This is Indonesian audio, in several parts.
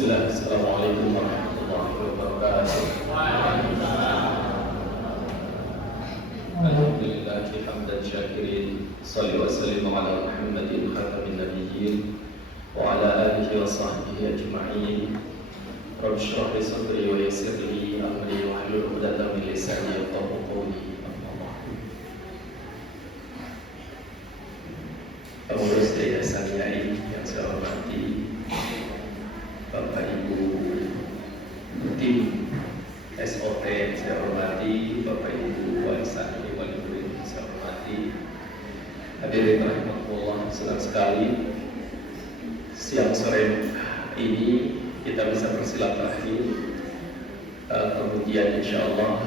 Bismillah, Assalamualaikum warahmatullahi wabarakatuh. Alhamdulillah, hamdan syakirin. Salli wa sallim ala Muhammadin khatamin nabiyyin wa ala alihi wa sahbihi ajma'in. Rabbi shrah li sadri wa yassir li amri wa hlul 'uqdatam min lisani yafqahu qawli. Pengurus Yayasan Yai yang saya hormati, Bapak Ibu tim SOT yang saya hormati, Bapak Ibu warisan wali murid yang saya hormati, hadirin rahimahullah, senang sekali siang sore ini kita bisa bersilaturahmi. Kemudian insya Allah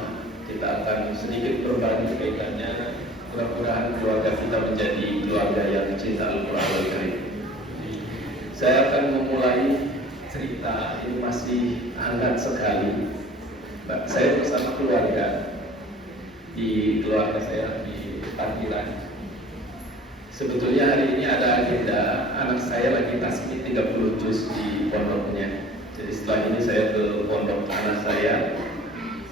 kita akan sedikit berbagi kaitannya. Mudah-mudahan keluarga kita menjadi keluarga yang cinta Al-Quran Al-Karim. Saya akan memulai cerita ini masih hangat sekali. Saya bersama keluarga di keluarga saya di Parkiran. Sebetulnya hari ini ada agenda anak saya lagi tasbih 30 juz di pondoknya. Jadi setelah ini saya ke pondok anak saya.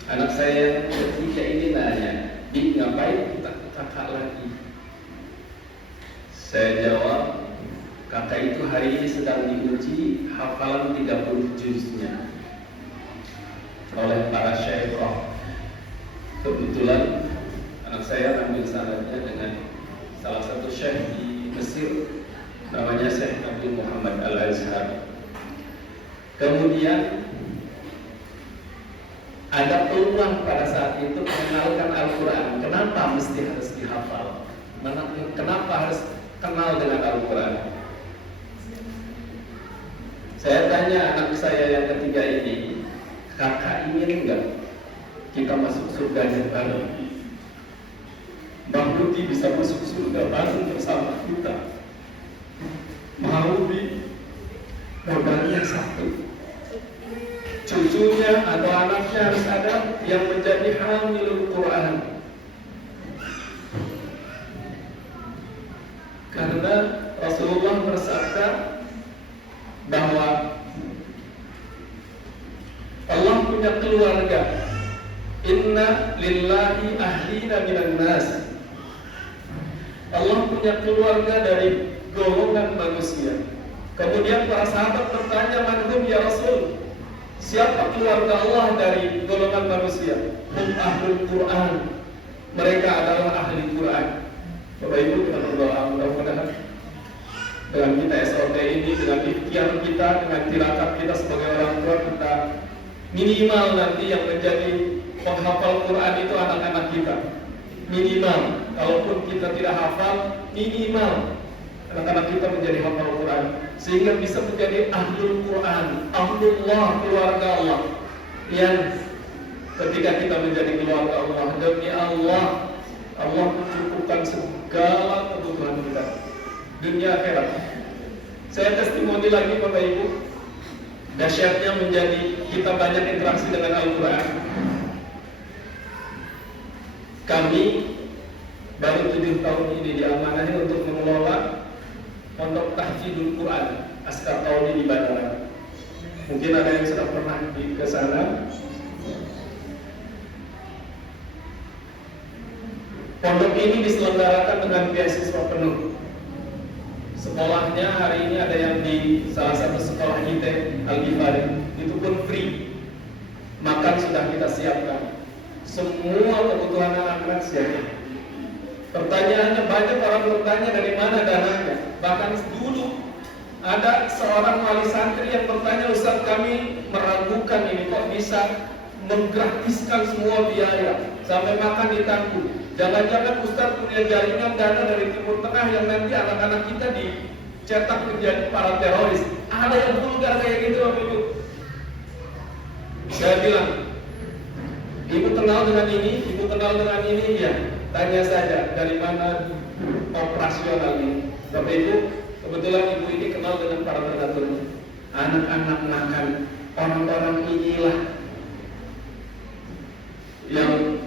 Anak saya yang ketiga ini nanya, "Di ngapain kita kakak lagi?" Saya jawab, kakak itu hari ini sedang diuji hafalan 30 juznya oleh para syekhah. Kebetulan anak saya ambil sanadnya dengan salah satu syekh di Mesir, namanya Syekh Nabi Muhammad Al-Azhar. Kemudian ada peluang pada saat itu mengenalkan Al-Quran. Kenapa mesti harus dihafal? Kenapa harus kenal dengan Al-Quran? Saya tanya anak saya yang ketiga ini, kakak ingin enggak kita masuk surganya bareng? Mbak Ruti bisa masuk surga bareng bersama kita. Mau di modalnya satu. Cucunya atau anaknya harus ada yang menjadi hamilul Quran. Karena Rasulullah bersabda bahwa Allah punya keluarga. Inna lillahi ahlina minan nas. Allah punya keluarga dari golongan manusia. Kemudian para sahabat bertanya, "Man ya Rasul?" Siapa keluarga Allah dari golongan manusia? Hum ahlul Quran. Mereka adalah ahli Quran. Bapak Ibu kita berdoa mudah-mudahan dengan kita SOT ini, dengan ikhtiar kita, dengan tirakat kita sebagai orang tua, kita minimal nanti yang menjadi penghafal Quran itu anak-anak kita. Minimal, kalaupun kita tidak hafal, minimal anak-anak kita menjadi hafal Quran, sehingga bisa menjadi ahlul Quran, ahlullah, keluarga Allah, yang ketika kita menjadi keluarga Allah, demi Allah, Allah mencukupkan segala kebutuhan kita dunia akhirat. Saya testimoni lagi Bapak Ibu, dahsyatnya menjadi kita banyak interaksi dengan Al-Quran. Kami baru 7 tahun ini diamanahi untuk mengelola Pondok Tahfidzul Quran Askar Tauni di Bandara. Mungkin ada yang sudah pernah ke sana. Pondok ini diselenggarakan dengan beasiswa penuh. Sekolahnya hari ini ada yang di salah satu sekolah IT Al-Ghifari, itu pun free. Makan sudah kita siapkan. Semua kebutuhan anak-anak siap. Pertanyaannya banyak orang bertanya dari mana dananya. Bahkan dulu ada seorang wali santri yang bertanya, "Ustaz, kami meragukan ini kok bisa menggratiskan semua biaya sampai makan ditanggung. Jangan-jangan Ustaz punya jaringan dana dari Timur Tengah yang nanti anak-anak kita dicetak menjadi para teroris." Ada yang vulgar kayak gitu, Bapak Ibu. Saya bilang, "Ibu kenal dengan ini, ibu kenal dengan ini, ya. Tanya saja dari mana operasional ini." Bapak Ibu, kebetulan ibu ini kenal dengan para donaturnya. Anak-anak makan, orang-orang inilah yang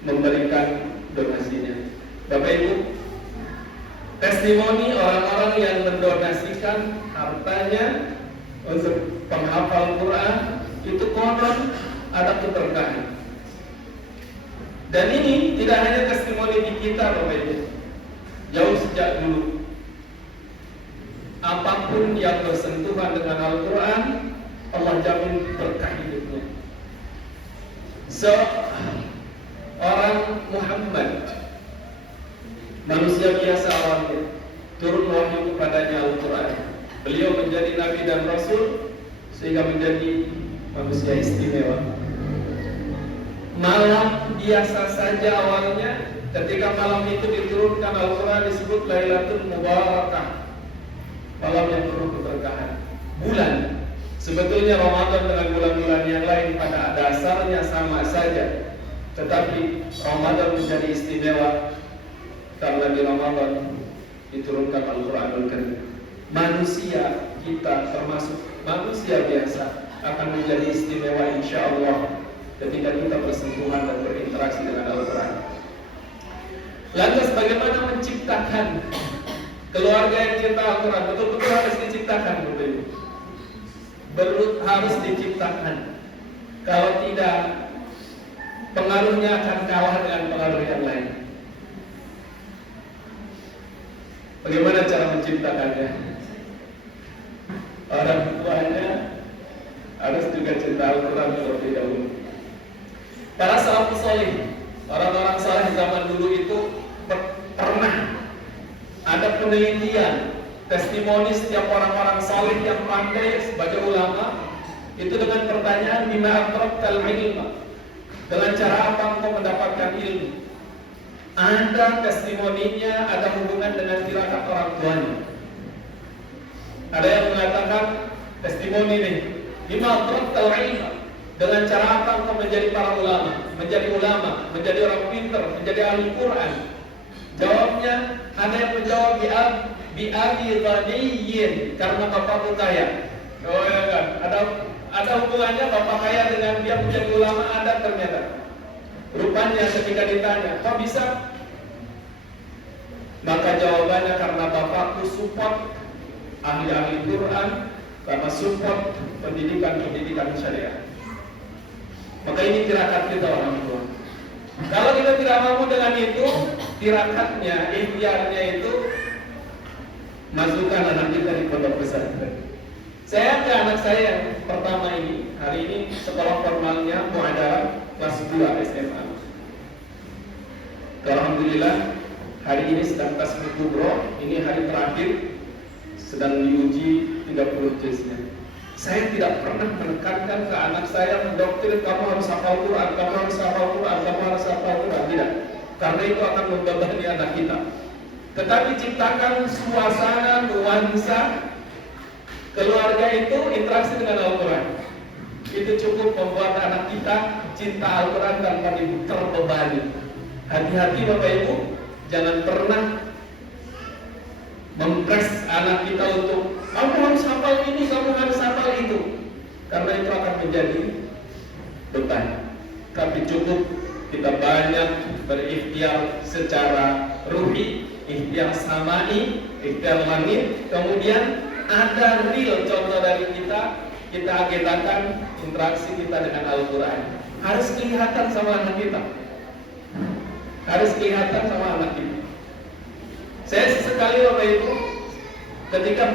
memberikan donasinya. Bapak Ibu, testimoni orang-orang yang mendonasikan hartanya untuk penghafal Quran itu konon ada keberkahan. Dan ini tidak hanya testimoni di kita, Bapak Ibu. Jauh sejak dulu, apapun yang bersentuhan dengan Al-Quran, Allah jamin berkah hidupnya. Seorang Muhammad, manusia biasa awalnya, turun wahyu kepadanya Al-Quran. Beliau menjadi Nabi dan Rasul sehingga menjadi manusia istimewa. Malam biasa saja awalnya, ketika malam itu diturunkan Al-Quran disebut Lailatul Mubarakah, malam yang penuh keberkahan. Bulan, sebetulnya Ramadan dengan bulan-bulan yang lain pada dasarnya sama saja, tetapi Ramadan menjadi istimewa karena di Ramadan diturunkan Al-Quranul Karim. Manusia kita termasuk manusia biasa akan menjadi istimewa insya Allah ketika kita bersentuhan dan berinteraksi dengan Al-Quran. Lantas bagaimana menciptakan keluarga yang cinta Al-Quran? Betul-betul harus diciptakan, harus diciptakan. Kalau tidak, pengaruhnya akan kalah dengan pengaruh yang lain. Bagaimana cara menciptakannya? Orang tuanya harus juga cinta Al-Quran terlebih dahulu. Para salafus salih, orang-orang saleh zaman dulu itu pernah ada penelitian, testimoni setiap orang-orang saleh yang pandai sebagai ulama itu dengan pertanyaan bima adraktal ilma, dengan cara apa engkau mendapatkan ilmu. Ada testimoninya, ada hubungan dengan tirakat orang tuanya. Ada yang mengatakan testimoni ini bima adraktal ilma, dengan cara apa engkau menjadi para ulama, menjadi orang pintar, menjadi ahli Quran? Jawabnya, ada yang menjawab bi'abi ghaniyin, karena bapakku kaya. Oh ya kan, ada hubungannya bapak kaya dengan dia menjadi ulama, ada ternyata. Rupanya ketika ditanya, kok bisa? Maka jawabannya karena bapakku support ahli-ahli Quran, karena support pendidikan syariah. Maka ini tirakat kita orang tua. Kalau kita tidak mampu dengan itu, tirakatnya, ikhtiarnya itu, masukkan anak kita di pondok pesantren. Saya ke anak saya yang pertama ini, hari ini sekolah formalnya muadalah kelas 2 SMA. Alhamdulillah, hari ini sedang tasbih kubro, ini hari terakhir, sedang diuji 30 juznya. Saya tidak pernah menekankan ke anak saya, mendoktrin kamu harus hafal Quran, kamu harus hafal Quran, kamu harus hafal Quran. Tidak, karena itu akan membebani anak kita. Tetapi ciptakan suasana, nuansa keluarga itu interaksi dengan Al-Quran. Itu cukup membuat anak kita cinta Al-Quran tanpa terbebani. Hati-hati Bapak Ibu, jangan pernah mempres anak kita untuk kamu harus hafal ini, kamu harus hafal itu, karena itu akan menjadi beban. Tapi cukup kita banyak berikhtiar secara ruhi, ikhtiar samai, ikhtiar langit, kemudian ada real contoh dari kita agetakan interaksi kita dengan Al-Quran. Harus kelihatan sama anak kita, harus kelihatan sama anak kita. Saya sesekali Bapak Ibu, ketika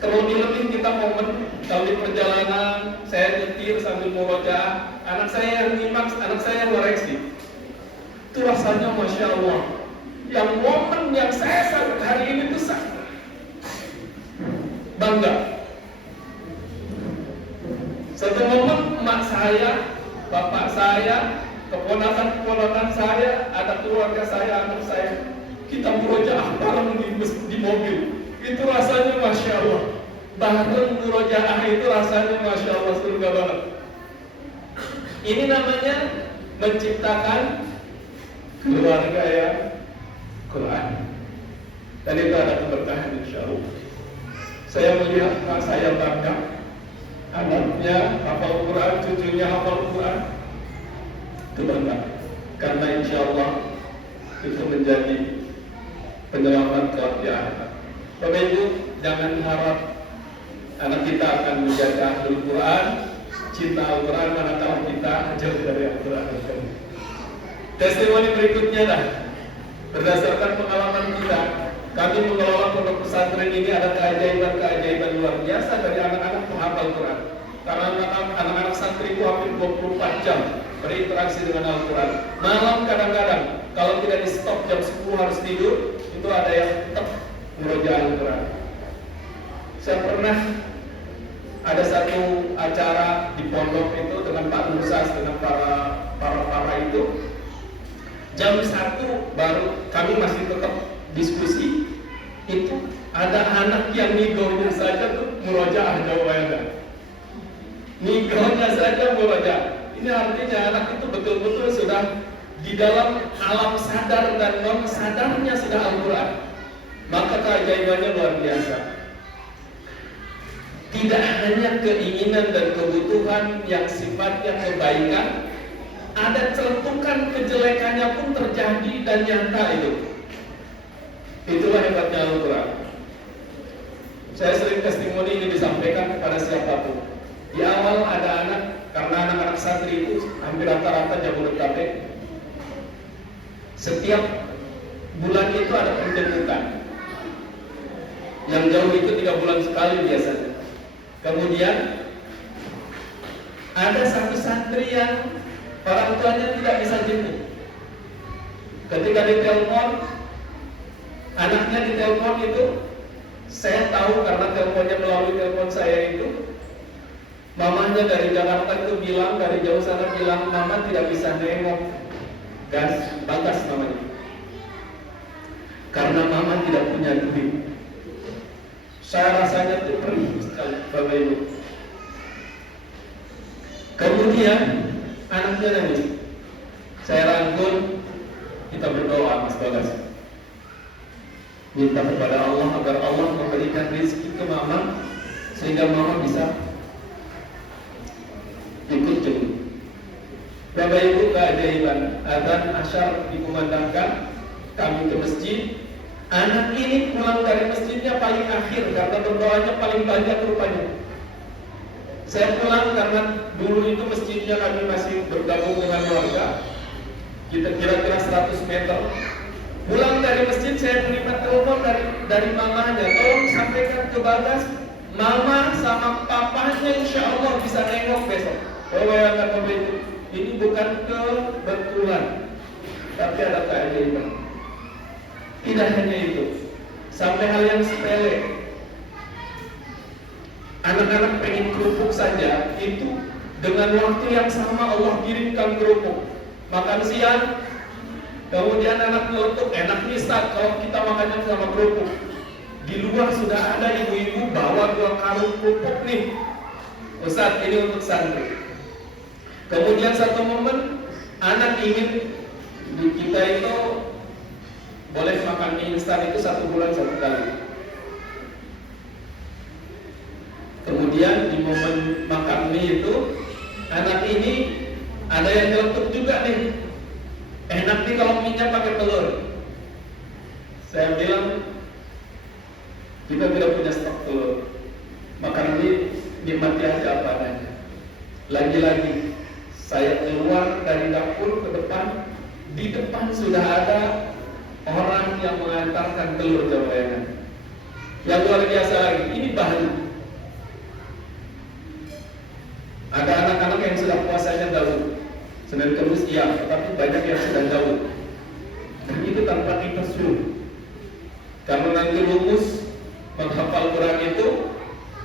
terlebih-lebih kita momen kalau di perjalanan saya nyetir sambil murojaah, anak saya yang nyimak, anak saya yang koreksi, itu rasanya Masya Allah. Yang momen yang saya sampai hari ini itu bangga. Satu momen emak saya, bapak saya, keponakan saya, ada keluarga saya, anak saya, kita murojaah bareng di mobil. Itu rasanya Masya Allah. Bareng murojaah itu rasanya Masya Allah, surga banget. Ini namanya menciptakan keluarga yang Quran. Dan itu ada keberkahan insya Allah. Saya melihat saya bangga, anaknya hafal Quran, cucunya hafal Quran, itu bangga. Karena insya Allah itu menjadi penyelamat kelak di akhirat. Bapak Ibu, jangan harap anak kita akan menjaga Al-Quran, cinta Al-Quran, manakala kita jauh dari Al-Quran. Testimoni berikutnya dah, berdasarkan pengalaman kita, kami mengelola pondok pesantren ini ada keajaiban-keajaiban luar biasa dari anak-anak penghafal Quran. Karena anak-anak santri itu hampir 24 jam berinteraksi dengan Al-Quran. Malam kadang-kadang kalau tidak di stop jam 10 harus tidur, itu ada yang tetap murojaah Al-Quran. Saya pernah ada satu acara di pondok itu dengan Pak Nusas, dengan para itu. Jam 1 baru kami masih tetap diskusi. Itu ada anak yang nigohnya saja tuh murojaah jawabannya. Nigohnya saja murojaah. Ini artinya anak itu betul-betul sudah di dalam alam sadar dan non sadarnya sudah Al-Quran. Maka keajaibannya luar biasa. Tidak hanya keinginan dan kebutuhan yang sifatnya kebaikan, ada celetukan kejelekannya pun terjadi dan nyata itu. Itulah hebatnya Al-Quran. Saya sering testimoni ini disampaikan kepada siapapun. Di awal ada anak, karena anak-anak santri itu hampir rata-rata Jabodetabek. Setiap bulan itu ada penjemputan. Yang jauh itu 3 bulan sekali biasanya. Kemudian ada satu santri yang orang tuanya tidak bisa jemput. Ketika ditelepon, anaknya ditelepon itu, saya tahu karena teleponnya melalui telepon saya itu, mamanya dari Jakarta itu bilang, dari jauh sana bilang, mama tidak bisa nengok batas namanya, karena mama tidak punya duit. Saya rasanya itu perih sekali, Bapak Ibu. Kemudian anaknya nangis. Saya rangkul, kita berdoa, Mas Bagas. Minta kepada Allah agar Allah memberikan rezeki ke mama, sehingga mama bisa ikut jemput. Bapak Ibu, keajaiban adzan asyar dikumandangkan, kami ke masjid. Anak ini pulang dari masjidnya paling akhir karena berdoanya paling banyak rupanya. Saya pulang karena dulu itu masjidnya kami masih bergabung dengan warga, kita kira-kira 100 meter. Pulang dari masjid saya terima telepon dari mamanya, tolong sampaikan ke Bagas, mama sama papanya insya Allah bisa nengok besok. Bayangkan Bapak Ibu, ini bukan kebetulan, tapi ada keajaiban. Tidak hanya itu, sampai hal yang sepele. Anak-anak pengen kerupuk saja, itu dengan waktu yang sama Allah kirimkan kerupuk. Makan siang, kemudian anak nyeletuk, enak nih Ustaz kalau kita makannya sama kerupuk. Di luar sudah ada ibu-ibu bawa 2 karung kerupuk nih, Ustaz ini untuk santri. Kemudian satu momen anak ingin kita itu boleh makan mie instan itu 1 bulan 1 kali. Kemudian di momen makan mie itu anak ini ada yang nyeletuk juga nih, enak nih kalau mie-nya pakai telur. Saya bilang kita tidak punya stok telur, makan mie nikmati aja apa adanya. Lagi-lagi saya keluar dari dapur ke depan, di depan sudah ada orang yang mengantarkan telur jawabannya. Yang luar biasa lagi, ini bahan. Ada anak-anak yang sudah puasanya Daud, Senin Kamis iya, tetapi banyak yang sudah Daud. Dan itu tanpa kita suruh. Karena nanti rumus menghafal Quran itu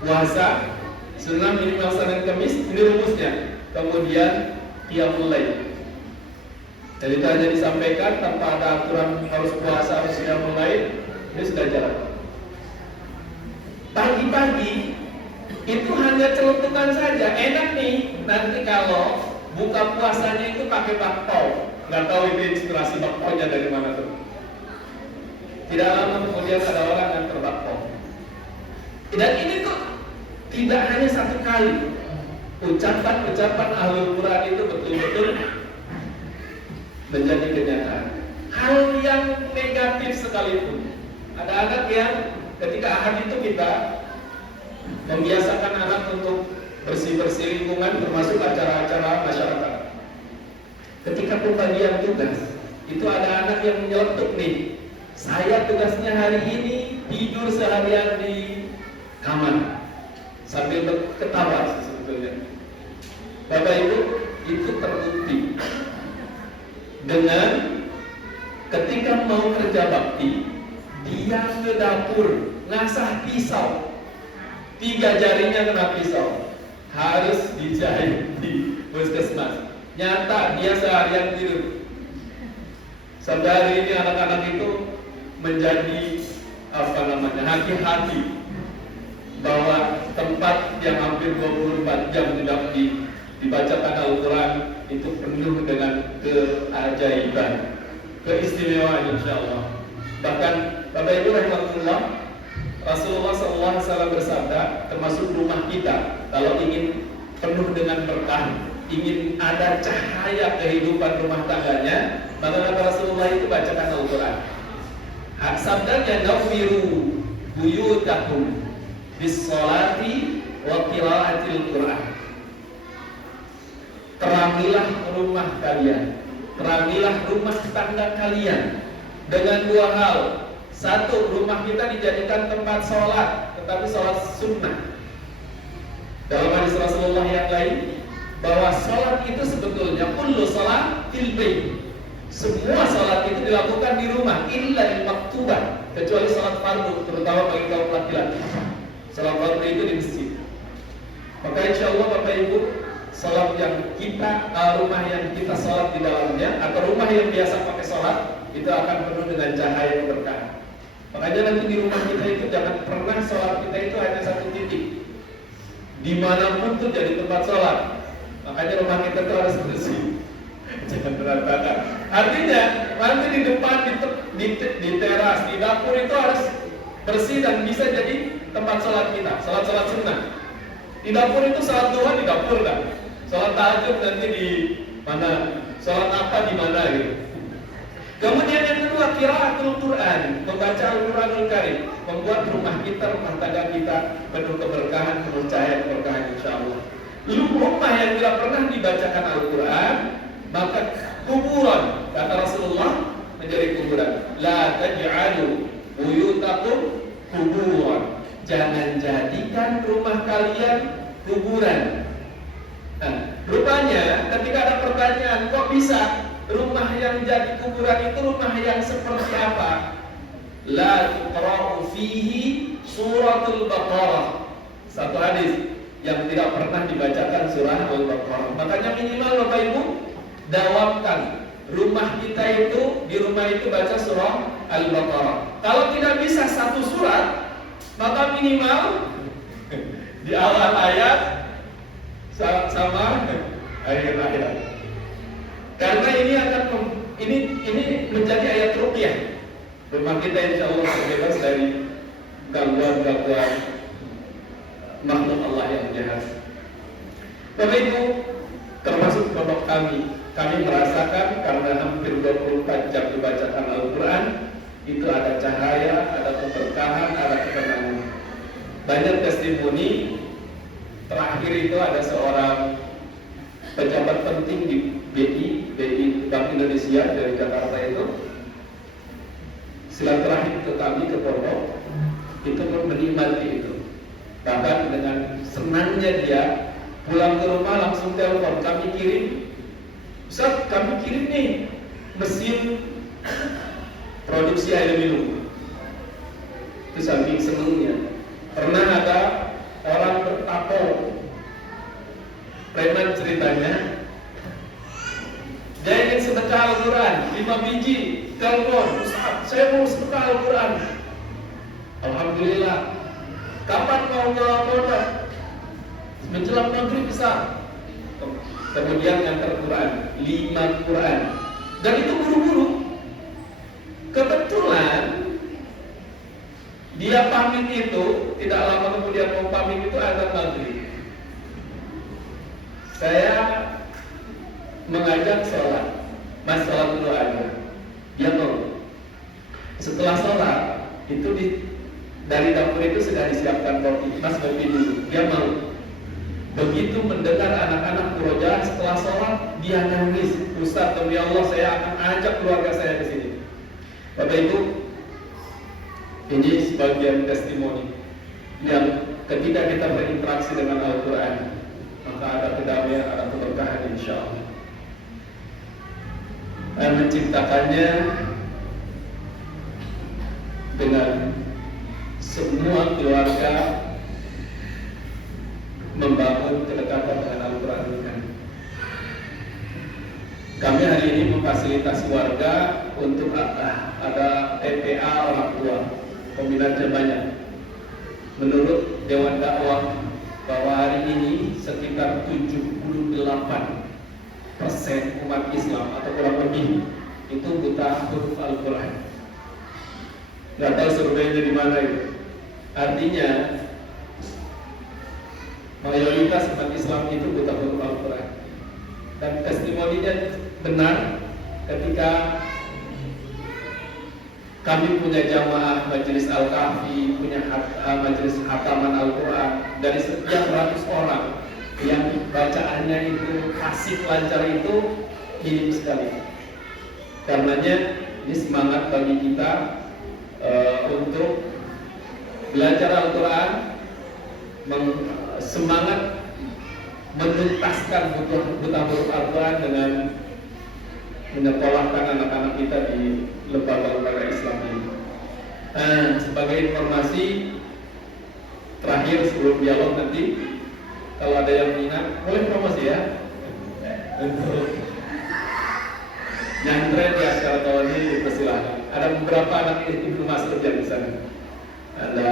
puasa, senam minimal Senin Kamis, ini rumusnya. Kemudian dia mulai. Jadi itu hanya disampaikan tanpa ada aturan harus puasa, harus sudah mulai, ini sudah jalan. Pagi-pagi itu hanya celutukan saja, enak nih. Nanti kalau buka puasanya itu pakai bakpao, nggak tahu itu inspirasi bakpao-nya dari mana tuh. Tidak lama kemudian ada orang yang terbakpao. Dan ini tuh tidak hanya 1 kali. Ucapan-ucapan Ahlul Quran itu betul-betul menjadi kenyataan. Hal yang negatif sekalipun. Ada anak yang ketika ahad itu kita Membiasakan anak untuk bersih-bersih lingkungan, termasuk acara-acara masyarakat. Ketika pembagian tugas, itu ada anak yang menyeletuk nih, saya tugasnya hari ini tidur seharian di kamar, sambil ketawa sebetulnya. Bapak Ibu, itu terbukti dengan ketika mau kerja bakti, dia ke dapur ngasah pisau, 3 jarinya kena pisau, harus dijahit di puskesmas. Nyata dia seharian tidur. Sampai hari ini anak-anak itu menjadi hati-hati bahwa tempat yang hampir 24 jam tidak dibacakan Al-Quran itu penuh dengan keajaiban, keistimewaan insyaallah. Bahkan Bapak Ibu rahimahullah, Rasulullah SAW bersabda, termasuk rumah kita kalau ingin penuh dengan berkah, ingin ada cahaya kehidupan rumah tangganya, maka kata Rasulullah itu bacakan Al-Quran. Sabdanya, nawwiru buyutakum bis-sholati wa qiraatil Quran. Terangilah rumah kalian, terangilah rumah tangga kalian dengan 2 hal. 1, rumah kita dijadikan tempat sholat, tetapi sholat sunnah. Dalam hadis Rasulullah yang lain, bahwa sholat itu sebetulnya kullu sholat fil bait. Semua sholat itu dilakukan di rumah, illa al-maktubah, kecuali sholat fardu, terutama bagi kaum laki-laki. Sholat fardu itu di masjid. Maka insya Allah Bapak Ibu, sholat yang kita, rumah yang kita sholat di dalamnya, atau rumah yang biasa pakai sholat, itu akan penuh dengan cahaya yang berkah. Makanya nanti di rumah kita itu jangan pernah sholat kita itu hanya 1 titik. Dimanapun tuh jadi tempat sholat. Makanya rumah kita itu harus bersih, jangan berantakan. Artinya nanti di depan, di teras, di dapur itu harus bersih dan bisa jadi tempat sholat kita, sholat sunnah. Di dapur itu sholat duha di dapur kan, sholat tahajud nanti di mana, sholat apa di mana gitu. Kemudian yang kedua, qiraatul Quran, membaca Al-Quranul Karim, membuat rumah kita, rumah tangga kita penuh keberkahan, penuh cahaya keberkahan insyaallah. Rumah yang tidak pernah dibacakan Al-Quran, maka kuburan, kata Rasulullah, menjadi kuburan. La taj'alu buyutakum kuburan. Jangan jadikan rumah kalian kuburan. Nah, rupanya ketika ada pertanyaan, kok bisa rumah yang jadi kuburan itu rumah yang seperti apa? La tuqra'u fihi suratul Baqarah. Satu hadis yang tidak pernah dibacakan surah Al-Baqarah. Makanya minimal Bapak Ibu dawamkan rumah kita itu, di rumah itu baca surah Al-Baqarah. Kalau tidak bisa 1 surat, maka minimal di awal ayat sama akhir ayat. Karena ini akan ini menjadi ayat ruqyah. Rumah kita insya Allah terbebas dari gangguan-gangguan makhluk Allah yang jahat. Bapak Ibu, termasuk kelompok kami merasakan karena hampir 24 jam dibacakan Al-Quran, itu ada cahaya, ada keberkahan, ada ketenangan. Banyak testimoni. Terakhir itu ada seorang pejabat penting di BI Bank Indonesia dari Jakarta itu silaturahim ke kami ke pondok, itu menikmati itu. Bahkan dengan senangnya dia pulang ke rumah langsung telepon, kami kirim, Ustaz, kami kirim nih mesin produksi air minum. Itu saking senangnya. Pernah ada orang bertato, preman ceritanya, dia ingin sedekah Al-Quran 5 biji, telepon, Ustaz, saya mau sedekah Al-Quran. Alhamdulillah. Kapan mau ke pondok? Menjelang maghrib bisa. Kemudian ngantar Quran, 5 Quran, dan itu buru-buru. Kebetulan dia pamit itu, tidak lama kemudian mau pamit itu azan maghrib. Saya mengajak sholat, mas sholat dulu aja. Dia mau. Setelah sholat itu Dari dapur itu sudah disiapkan roti, Mas kopi dulu. Dia mau. Begitu mendengar anak-anak murojaah setelah sholat, dia nangis. Ustaz, demi Allah saya akan ajak keluarga saya ke sini. Bapak Ibu, ini sebagian testimoni yang ketika kita berinteraksi dengan Al-Quran, maka ada kedamaian, ada keberkahan insya Allah. Dan menciptakannya dengan semua keluarga membangun kedekatan dengan Al-Quran ini. Kami hari ini memfasilitasi warga untuk ada TPA orang tua, peminatnya banyak. Menurut Dewan Dakwah bahwa hari ini sekitar 78% umat Islam atau kurang lebih itu buta huruf Al-Quran. Gak tahu surveinya di mana itu. Artinya mayoritas umat Islam itu buta huruf Al-Quran. Dan testimoninya benar ketika kami punya jamaah majelis Al-Kahfi, punya majelis hataman Al-Quran. Dari setiap 100 orang yang bacaannya itu fasih lancar itu minim sekali. Karenanya ini semangat bagi kita untuk belajar Al-Quran, semangat menuntaskan buta huruf Al-Quran dengan menyekolahkan anak-anak kita di lembaga-lembaga Islam ini. Sebagai informasi terakhir sebelum dialog nanti, kalau ada yang minat boleh promosi ya untuk nyantren di Askara tahun ini, dipersilahkan. Ada beberapa anak Ibnu Mas'ud yang di sana. Ada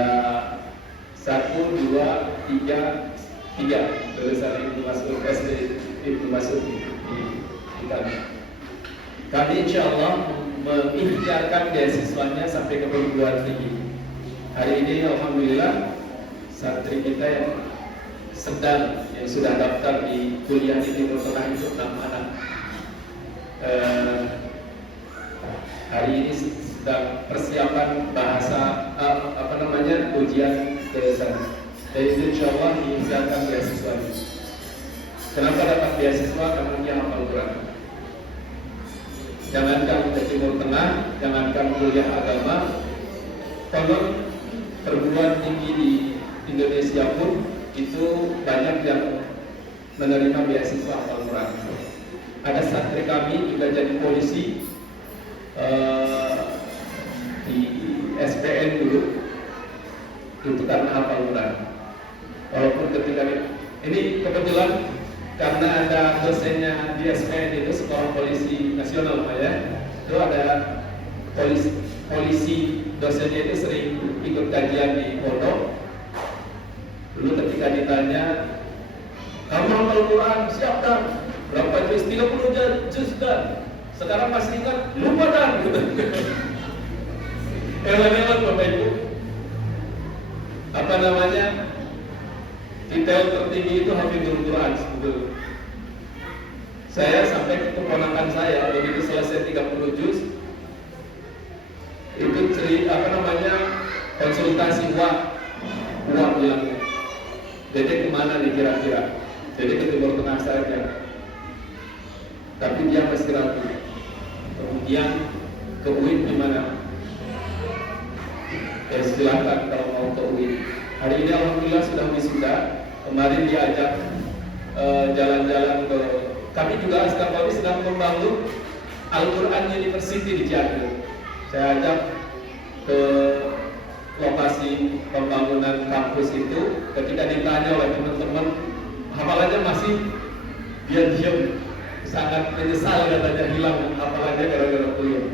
1, 2, 3 lulusan Ibnu Mas'ud, SD Ibnu Mas'ud di kami. Kami insya Allah mengikhtiarkan beasiswanya sampai ke perguruan tinggi. Hari ini alhamdulillah santri kita yang sudah daftar di kuliah di Timur Tengah itu 6 anak. Hari ini sedang persiapan bahasa ujian ke sana. Dan itu insya Allah diikhtiarkan beasiswanya. Kenapa dapat beasiswa? Karena dia hafal Quran. Jangankan ke Timur Tengah, jangankan kuliah agama, kalau perguruan tinggi di Indonesia pun itu banyak yang menerima beasiswa Al-Quran. Ada santri kami juga jadi polisi di SPN dulu, itu karena hafal Quran. Walaupun ketika ini kebetulan karena ada dosennya di SPN itu Sekolah Polisi Nasional Pak ya, itu ada polisi dosennya itu sering ikut kajian di pondok. Dulu ketika ditanya, kamu hafal Quran, siap kan? Berapa juz? 30 juz kan? Sekarang masih ingat? Lupa kan? Hewan-hewan Bapak Ibu. Apa namanya? Detail tertinggi itu hafizul Quran sebetulnya. Saya sampai ke keponakan saya, begitu selesai 30 juz, itu konsultasi Wah bilangnya, Dede kemana nih kira-kira? Dede ke Timur Tengah saja. Tapi dia masih ragu. Kemudian ke UIN gimana? Silakan kalau mau ke UIN. Hari ini alhamdulillah sudah wisuda. Kemarin diajak jalan-jalan ke. Kami juga sekarang sedang membangun Al-Quran University di Cianjur. Saya ajak ke lokasi pembangunan kampus itu. Ketika ditanya oleh teman-teman, hafalannya masih, dia diam, sangat menyesal katanya hilang hafalannya gara-gara kuliah.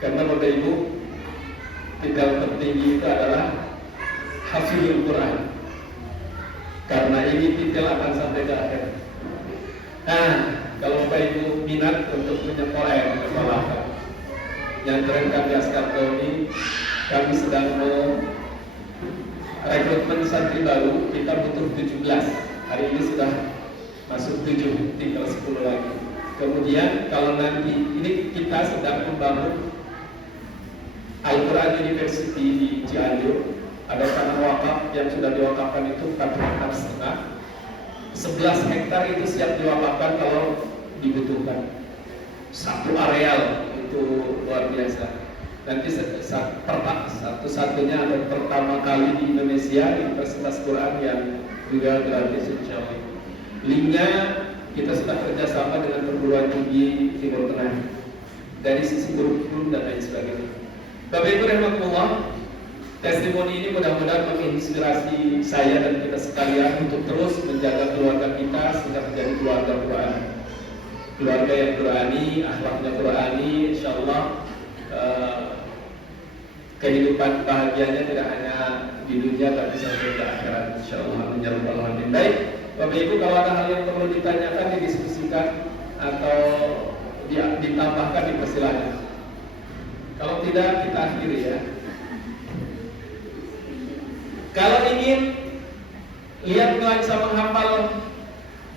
Karena Bapak Ibu, tinggal tertinggi itu adalah hafizul Quran. Karena ini titel akan sampai ke akhir. Nah, kalau Bapak Ibu minat untuk menyekolahkan nyantrenkan di Askara ini, kami sedang rekrutmen santri baru. Kita butuh 17. Hari ini sudah masuk 7, tinggal 10 lagi. Kemudian kalau nanti ini kita sedang membangun Al-Quran University di Cianjur, ada tanah wakaf yang sudah diwakafkan itu 4,5 hektar. 11 hektar itu siap diwakafkan kalau dibutuhkan. Satu areal itu luar biasa. Nanti satu-satunya atau pertama kali di Indonesia Universitas Quran yang juga gratis insya Allah. Linknya kita sudah kerjasama dengan perguruan tinggi Timur Tengah dari sisi kurikulum dan lain sebagainya. Bapak Ibu rahimakumullah, testimoni ini mudah-mudahan menginspirasi saya dan kita sekalian untuk terus menjaga keluarga kita sehingga menjadi keluarga Quran. Keluarga yang Qurani, akhlaknya Qurani, insya Allah kehidupan bahagianya tidak hanya di dunia tapi sampai ke akhirat insya Allah. Amin. Baik, Bapak Ibu, kalau ada hal yang perlu ditanyakan, didiskusikan atau ditambahkan, dipersilakan. Kalau tidak, kita akhiri ya. Kalau ingin lihat nuansa menghafal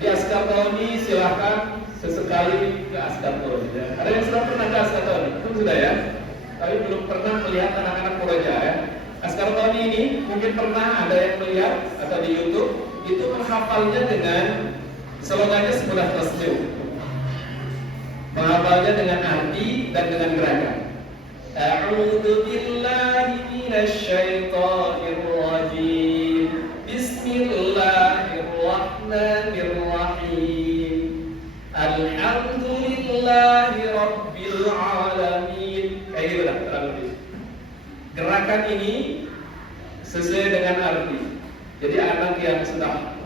di Askar Tauni, silahkan sesekali ke Askar Tauni ya. Ada yang sudah pernah ke Askar Tauni? Itu sudah ya. Tapi belum pernah melihat anak-anak Muroja ya. Askar Tauni ini mungkin pernah ada yang melihat atau di YouTube, itu menghafalnya dengan slogannya semudah tasbih. Menghafalnya dengan arti dan dengan gerakan. A'udzu billahi minasy syaithanir rajim. Bismillahirrahmanirrahim. Alhamdulillahi rabbil alamin. Kayak gitu lah kurang lebih. Gerakan ini sesuai dengan arti. Jadi anak yang sudah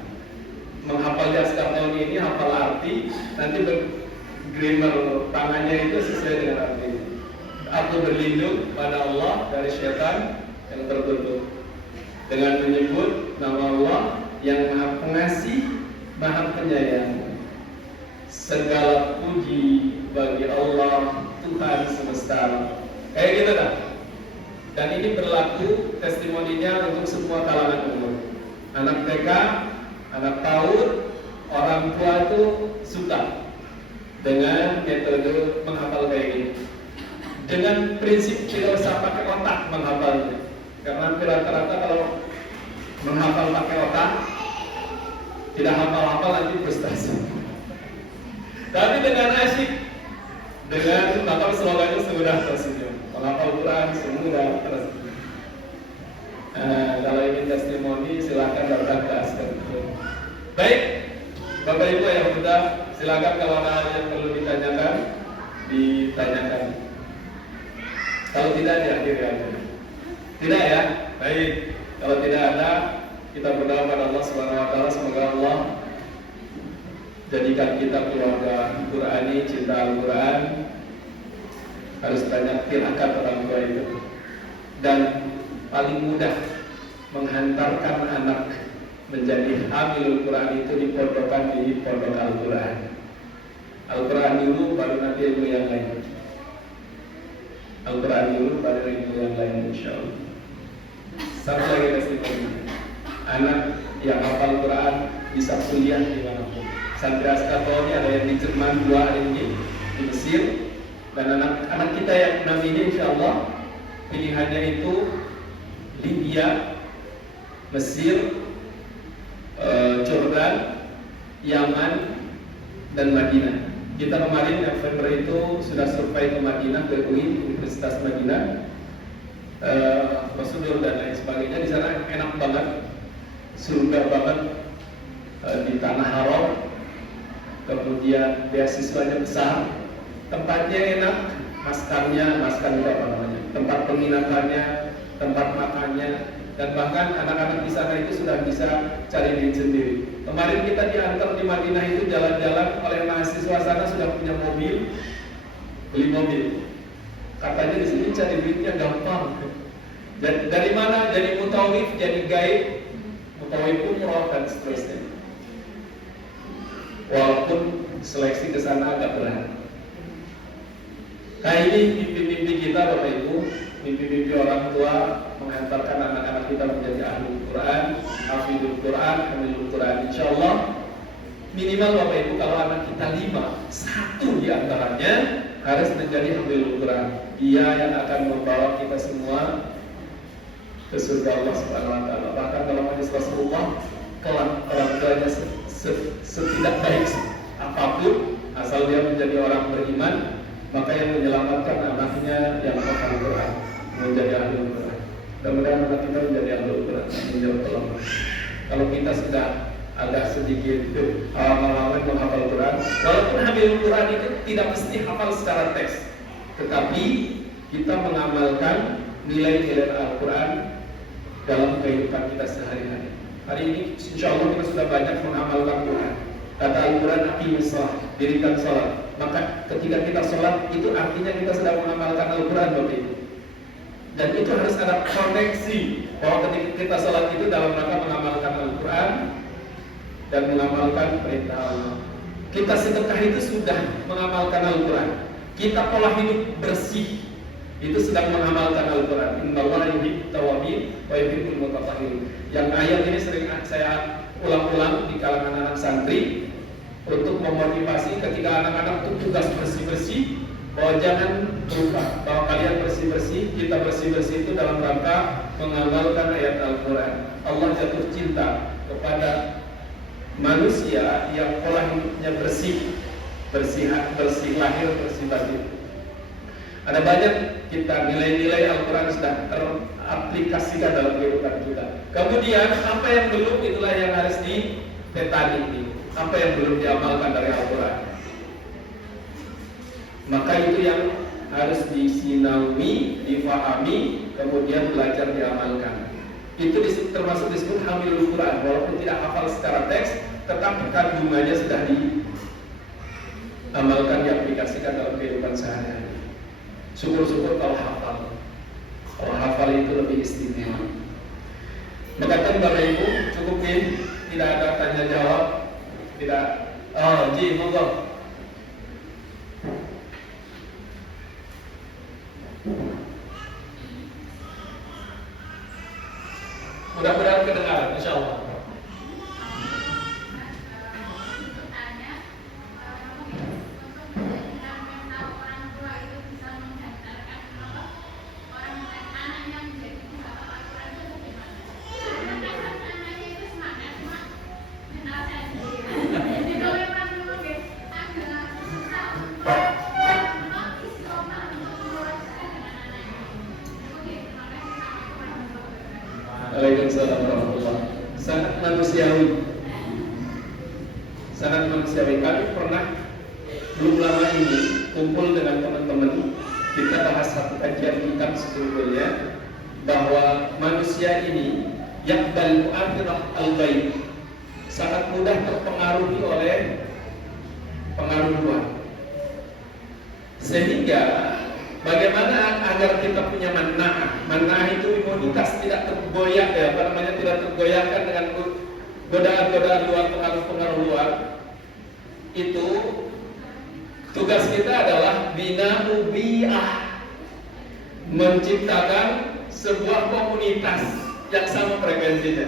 menghafal Askar Tauni ini hafal arti, nanti bergrimmer tangannya itu sesuai dengan arti. Aku berlindung pada Allah dari syaitan yang tertutup dengan menyebut nama Allah yang Maha Pengasih, Maha Penyayang. Segala puji bagi Allah Tuhan semesta. Kayak gitu kan? Dan ini berlaku testimoninya untuk semua kalangan umur. Anak TK, anak PAUD, orang tua itu suka dengan metode menghafal kayak gini. Dengan prinsip tidak usah pakai otak menghafalnya. Karena rata-rata kalau menghafal pakai otak, tidak hafal-hafal nanti frustasi. Tapi dengan asyik, dengan menghafal slogannya semudah tersenyum. Menghafal Quran semudah tersenyum. Kalau ingin testimoni silakan datang ke Askar. Baik, Bapak Ibu yang muda, silakan kalau ada yang perlu ditanyakan. Kalau tidak, diakhiri aja. Tidak ya? Baik. Kalau tidak ada, kita berdoa pada Allah Subhanahu wa taala, semoga Allah jadikan kita keluarga Qurani, cinta Al-Quran. Harus banyak tirakat orang tua itu. Dan paling mudah menghantarkan anak menjadi hamilul Quran itu dipondokan di pondok Al-Quran. Al-Quran dulu, baru nanti ilmu yang lain. Al-Quran dulu, baru ilmu yang lain insya Allah. Satu lagi testimoni, anak yang hafal Quran bisa kuliah di manapun. Santri Askar Tauni ada yang di Jerman, 2 hari ini di Mesir, dan anak kita yang 6 ini insya Allah pilihannya itu Libya, Mesir, Jordan, Yaman, dan Madinah. Kita kemarin November itu sudah survei ke Madinah, ke UI, Universitas Madinah, prosedur dan lain sebagainya. Di sana enak banget, surga banget, di tanah haram. Kemudian beasiswanya besar, tempatnya enak, maskan itu apa namanya, tempat penginapannya, tempat makannya, dan bahkan anak-anak di sana itu sudah bisa cari duit sendiri. Kemarin kita diantar di Madinah itu jalan-jalan oleh mahasiswa sana sudah punya mobil, beli mobil. Katanya di sini cari duitnya gampang. Dan dari mana? Jadi mutawif, jadi guide, mutawif umroh dan seterusnya. Walaupun seleksi ke sana agak berat. Nah ini mimpi-mimpi kita Bapak Ibu, mimpi-mimpi orang tua menghantarkan anak-anak kita menjadi ahli Quran, hafidul Quran, hamilul Quran. Insya Allah minimal Bapak Ibu kalau anak kita 5, 1 diantaranya harus menjadi hamilul Quran. Dia yang akan membawa kita semua ke surga Allah Subhanahu wa taala. Bahkan dalam hadis Rasulullah, kelak orang tuanya setidak baik apapun, asal dia menjadi orang beriman, maka yang menyelamatkan anaknya yang hafal Quran menjadi ahli Quran. Mudah-mudahan anak kita menjadi ahli Quran, menjadi ulama. Kalau kita sudah agak sedikit awal-awal menghafal Quran, walaupun hamil Quran itu tidak mesti hafal secara teks, tetapi kita mengamalkan nilai-nilai Al-Quran dalam kehidupan kita sehari-hari. Hari ini insya Allah kita sudah banyak mengamalkan Quran. Kata Al-Quran, aqimus shalah, dirikan sholat. Maka ketika kita sholat, itu artinya kita sedang mengamalkan Al-Quran Bapak Ibu. Dan itu harus ada koneksi bahwa ketika kita sholat itu dalam rangka mengamalkan Al-Quran dan mengamalkan perintah Allah. Kita sedekah itu sudah mengamalkan Al-Quran. Kita pola hidup bersih itu sedang mengamalkan Al-Quran. Innallaha yuhibbut tawwabin wa yuhibbul mutatahhirin. Yang ayat ini sering saya ulang-ulang di kalangan anak santri untuk memotivasi ketika anak-anak itu tugas bersih-bersih, bahwa jangan lupa bahwa kalian bersih-bersih, kita bersih-bersih itu dalam rangka mengamalkan ayat Al-Quran. Allah jatuh cinta kepada manusia yang pola hidupnya bersih, bersih lahir, bersih batin. Ada banyak kita nilai-nilai Al-Quran sudah teraplikasikan dalam kehidupan kita. Kemudian apa yang belum, itulah yang harus dipetani. Apa yang belum diamalkan dari Al-Quran, maka itu yang harus disinaui, difahami, kemudian belajar diamalkan. Itu termasuk disebut hamilul Quran. Walaupun tidak hafal secara teks, tetapi kandungannya sudah diamalkan, diaplikasikan dalam kehidupan sehari-hari. Syukur-syukur kalau hafal. Kalau hafal itu lebih istimewa. Maka Bapak Ibu, cukupin, tidak ada tanya jawab. Tidak. Oh, Ji, monggo. Mudah-mudahan kedengaran, insya Allah. Waalaikumsalam warahmatullahi wabarakatuh. Sangat manusiawi. Kami pernah belum lama ini kumpul dengan teman-teman, kita bahas satu kajian kitab sebetulnya bahwa manusia ini yaqbalu athirah al-ghaib, sangat mudah terpengaruhi oleh pengaruh luar. Sehingga bagaimana agar kita punya mana'ah itu imunitas tidak tergoyak tidak tergoyahkan dengan godaan-godaan luar, pengaruh-pengaruh luar. Itu tugas kita adalah bina'u bi'ah, menciptakan sebuah komunitas yang sama frekuensinya.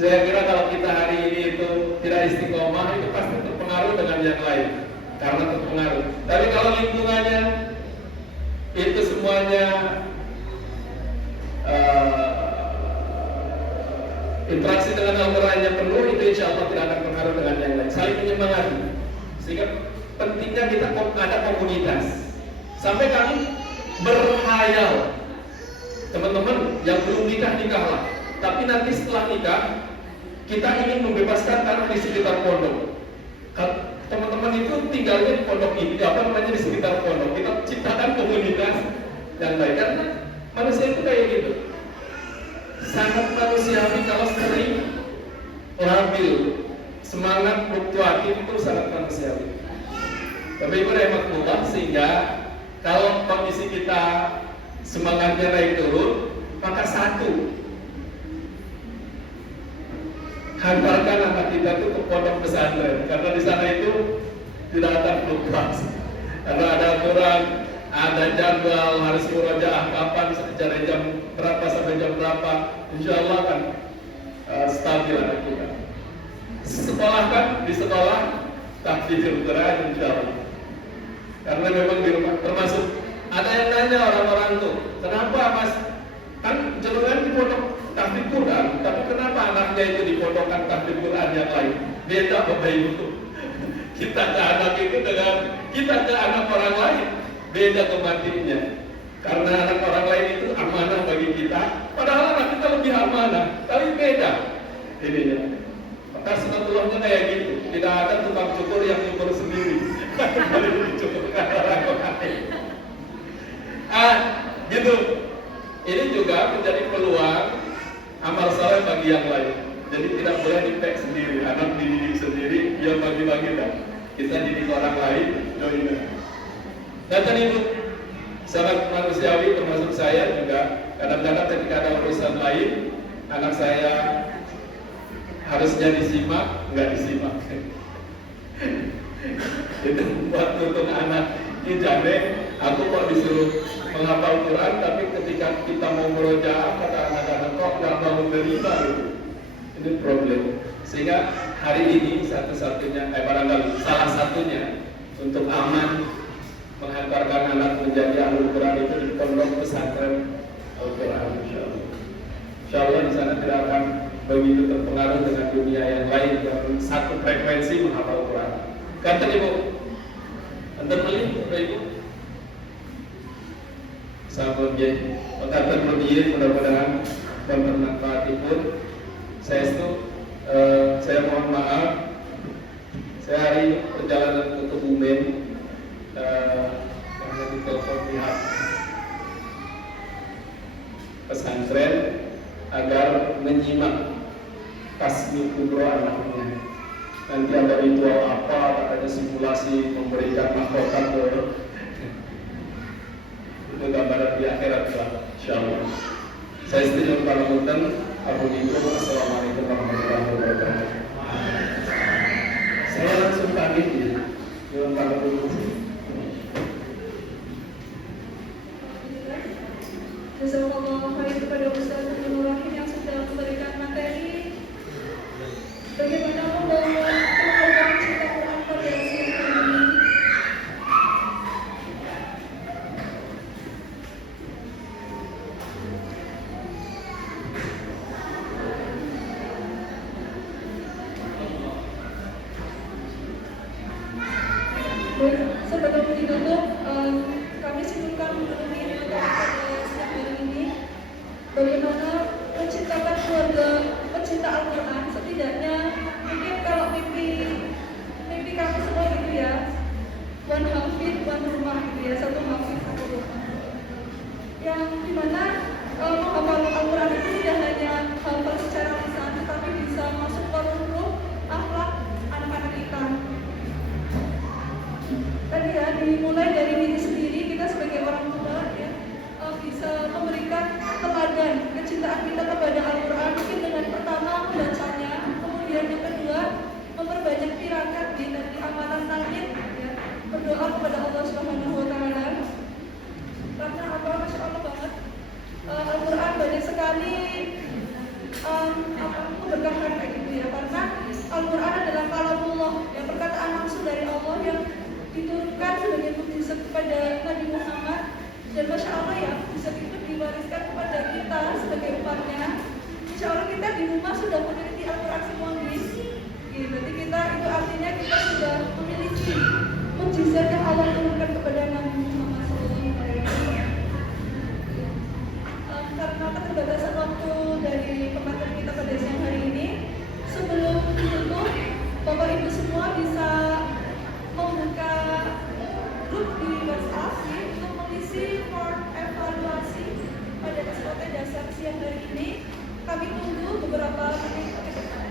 Saya kira kalau kita hari ini itu tidak istiqomah, itu pasti terpengaruh dengan yang lain karena terpengaruh. Tapi kalau lingkungannya itu semuanya interaksi dengan Al-Quran yang penuh, itu insya Allah tidak akan pengaruh dengan yang lain. Saling menyemangati. Sehingga pentingnya kita ada komunitas. Sampai kami berhayal, teman-teman yang belum nikahlah. Tapi nanti setelah nikah, kita ingin membebaskan tanah di sekitar pondok. Teman-teman itu tinggalnya di pondok ini, di sekitar pondok. Kita ciptakan komunitas yang baik, karena manusia itu kayak gitu. Sangat manusiawi kalau sering labil, semangat fluktuatif itu sangat manusiawi. Tapi Ibu rahmatullah, sehingga kalau kondisi kita semangatnya naik turun, maka satu, hantarkan anak kita itu ke pondok pesantren, karena di sana itu tidak ada fluktuasi, karena ada aturan, ada jadwal, harus murojaah kapan, dari jam berapa sampai jam berapa, insya Allah akan stabil anak kita. Sekolah kan, di sekolah tahfidz Quran insya Allah. Karena memang di rumah, termasuk ada yang nanya orang-orang tuh, kenapa mas, kan jenengan dipondok tahfidz Quran, tapi kenapa anaknya itu dipondokkan tahfidz Quran yang lain? Beda Bapak Ibu. Kita ke anak itu dengan kita ke anak orang lain beda kematiannya. Karena anak orang lain itu amanah bagi kita, padahal anak kita lebih amanah, tapi beda ininya. Maka sunatullahnya kayak gitu, tidak ada tukang cukur yang cukur sendiri. Dicukurkan orang lain. Gitu. Ini juga menjadi peluang amal saleh bagi yang lain. Jadi tidak boleh dipek sendiri, anak dididik sendiri, dia bagi-bagi dah. Kita didik orang lain, join. Dan itu sangat manusiawi, termasuk saya juga. Kadang-kadang ketika ada urusan lain, anak saya harusnya disimak, nggak disimak. Itu buat tuntun anak. Ini jane, aku kok disuruh menghafal Quran, tapi ketika kita mau merojaah, kata anak-anak kok nggak mau menerima gitu. Ini problem. Sehingga hari ini satu-satunya, barangkali salah satunya untuk aman menghantarkan anak menjadi ahlul Quran itu di pondok pesantren Al-Quran, insyaallah. Insyaallah di sana tidak akan begitu terpengaruh dengan dunia yang lain yang satu frekuensi menghafal Quran. Kata Ibu, anda beli Ibu? Sahabat dia, kata beliau mudah-mudahan bermanfaat pun. Saya mohon maaf, saya hari perjalanan ke Kebumen karena ditelepon pihak pesantren agar menyimak tasbih kubro anaknya. Nanti ada ritual apa, katanya simulasi memberikan mahkota ke itu gambaran di akhirat lah, insyaallah. Saya setuju kalau punten. Assalamualaikum warahmatullahi wabarakatuh. Saya langsung pamit ya. Jangan kalau dulu. Jazakallahu khairan kepada Ustaz Abdul Rahim yang sudah memberikan materi bagaimana membangun program cinta Quran pada siang ini. Sebelum ditutup, kami simpulkan ini pada siang hari ini bagaimana menciptakan keluarga pecinta Al-Quran. Setidaknya mungkin kalau mimpi kami semua gitu ya, one hafid, one rumah gitu ya, satu hafid, satu rumah. Yang dimana menghafal Al-Quran itu tidak hanya hafal secara lisan, tetapi bisa masuk ke ruh akhlak anak-anak kita. Tadi ya, dimulai dari diri sendiri, kita sebagai orang tua ya, bisa memberikan teladan kecintaan kita kepada Al-Quran, mungkin dengan pertama membacanya, kemudian yang kedua memperbanyak tirakat di amalan talqin ya, berdoa kepada Allah Subhanahu wa taala. Karena apa, Masya Allah banget, Al-Quran banyak sekali keberkahan kayak gitu ya, karena Al-Quran adalah kalamullah ya, perkataan langsung dari Allah yang diturunkan sebagai mukjizat kepada Nabi Muhammad. Dan Masya Allah ya, mukjizat itu diwariskan kepada kita sebagai umatnya. Insya Allah kita di rumah sudah memiliki Al-Quran semua guys. Berarti kita, itu artinya kita sudah memiliki mukjizat yang Allah turunkan kepada Nabi Muhammad SAW. Karena keterbatasan waktu dari pemaparan kita pada siang hari ini, sebelum ditutup, Bapak Ibu semua bisa membuka grup di WhatsApp untuk mengisi form evaluasi pada SKT dasar siang hari ini. Kami tunggu beberapa menit ke depan.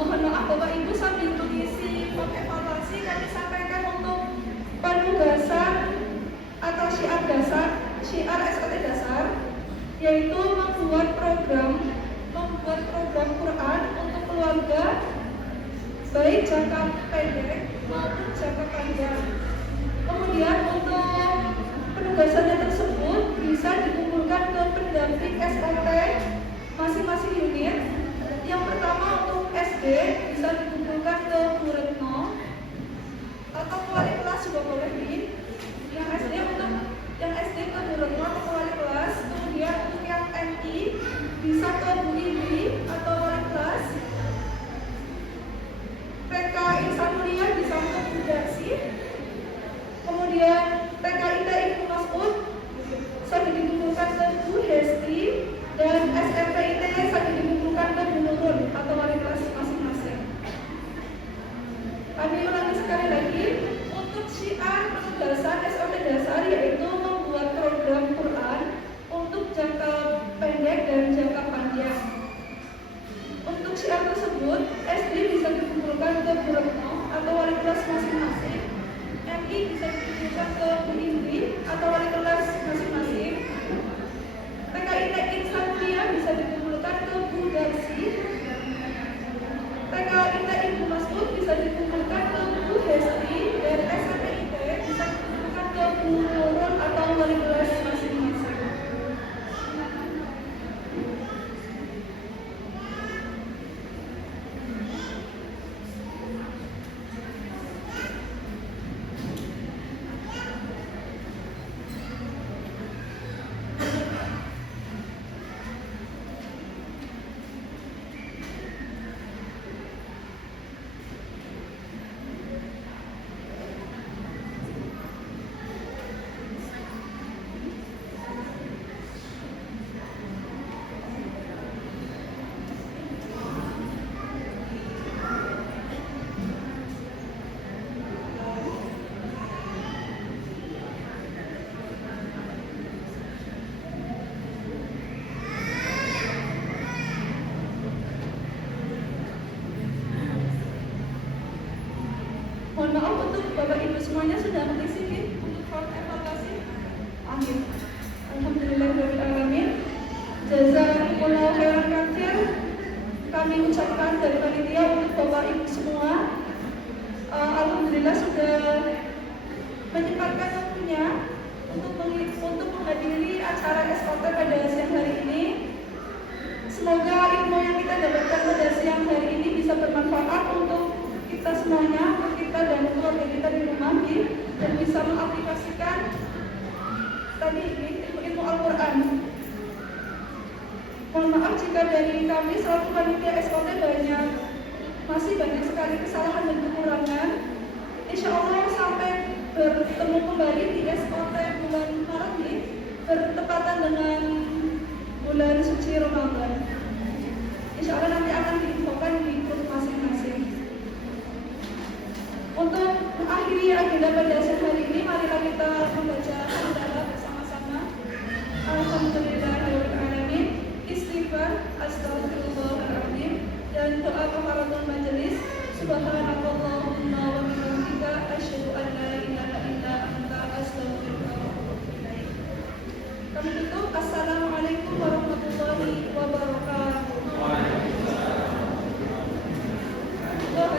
Mohon maaf Bapak Ibu, sambil mengisi form evaluasi kami sampaikan untuk penugasan atau syiar dasar, syiar SKT dasar, yaitu membuat program membuat program Quran untuk keluarga baik jangka pendek maupun jangka panjang. Kemudian untuk penugasannya tersebut bisa dikumpulkan ke pendamping SOT masing-masing unit. Yang pertama untuk SD bisa dikumpulkan ke Bu Retno atau wali kelas juga boleh nih. Yang SD ke Bu Retno atau wali kelas. Kemudian untuk yang MI bisa ke Bu Iwi atau wali kelas. PK Insan Mulia bisa ke Bu Darsi. Kemudian TKIT Ibu Mas'ud sampai dikumpulkan ke Bu Hesti, dan SMPIT sampai dikumpulkan ke Bu Nurun atau wali kelas masing-masing. Kami ulangi sekali lagi, untuk syiar penugasan SOT dasar yaitu membuat program Quran untuk jangka pendek dan jangka panjang. Untuk syiar tersebut, SD bisa dikumpulkan ke Bu Retno atau wali kelas masing-masing. MI bisa dikumpulkan ke Bu Indri atau wali kelas masing-masing. TKIT Insan Mulia bisa dikumpulkan ke Bu Darsi. TKIT Ibu Mas'ud bisa dikumpulkan ke Bu Hesti, dan SMPIT bisa dikumpulkan ke Bu Nurun atau wali kelas masing-masing. Mohon maaf untuk Bapak Ibu semuanya sudah mengisi nih untuk form evaluasi. Amin. Alhamdulillahirrahmanirrahim. Jazakumullah khairan katsir. Kami ucapkan dari panitia untuk Bapak Ibu semua. Alhamdulillah sudah menyempatkan waktunya untuk menghadiri acara SOT pada siang hari ini. Semoga ilmu yang kita dapatkan pada siang hari ini bisa bermanfaat untuk kita semuanya, untuk kita dan keluarga kita di rumah, dan bisa mengaplikasikan tadi ini ilmu Al-Quran. Mohon maaf jika dari kami selaku panitia SOT masih banyak sekali kesalahan dan kekurangan. Insya Allah sampai bertemu kembali di SOT bulan Maret ini bertepatan dengan bulan suci Ramadan. Insya Allah nanti akan diinfokan di grup masing-masing. Untuk mengakhiri agenda pada siang hari ini, marilah kita membaca hamdalah bersama-sama. Alhamdulillahirrahmanirrahim. Istighfar, astagfirullahaladzim, dan doa kafaratul majelis. Subhanallah.